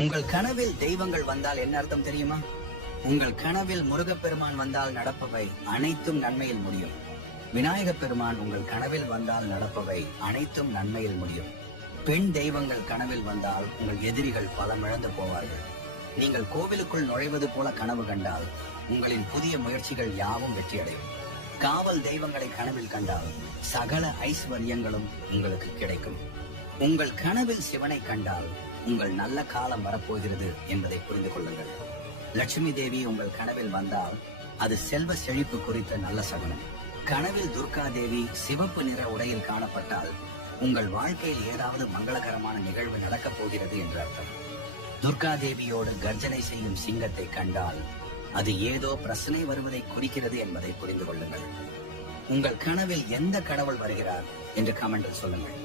உங்கள் கனவில் தெய்வங்கள் வந்தால் என்ன அர்த்தம் தெரியுமா? உங்கள் கனவில் முருகப்பெருமான் வந்தால் நடப்பவை அனைத்தும் நன்மையில் முடியும். விநாயகப் பெருமான் உங்கள் கனவில் வந்தால் நடப்பவை அனைத்தும் நன்மையில் முடியும். பெண் தெய்வங்கள் கனவில் வந்தால் உங்கள் எதிரிகள் பலமிழந்து போவார்கள். நீங்கள் கோவிலுக்குள் நுழைவது போல கனவு கண்டால் உங்களின் புதிய முயற்சிகள் யாவும் வெற்றியடையும். காவல் தெய்வங்களை கனவில் கண்டால் சகல ஐஸ்வர்யங்களும் உங்களுக்கு கிடைக்கும். உங்கள் கனவில் சிவனை கண்டால் உங்கள் நல்ல காலம் வரப்போகிறது என்பதை புரிந்து கொள்ளுங்கள். லட்சுமி தேவி உங்கள் கனவில் வந்தால் அது செல்வ செழிப்பு குறித்த நல்ல சகுனம். கனவில் துர்கா தேவி சிவப்பு நிற உடையில் காணப்பட்டால் உங்கள் வாழ்க்கையில் ஏதாவது மங்களகரமான நிகழ்வு நடக்கப் போகிறது என்று அர்த்தம். துர்கா தேவியோடு கர்ஜனை செய்யும் சிங்கத்தை கண்டால் அது ஏதோ பிரச்சனை வருவதை குறிக்கிறது என்பதை புரிந்து கொள்ளுங்கள். உங்கள் கனவில் எந்த கடவுள் வருகிறார் என்று கமெண்டில் சொல்லுங்கள்.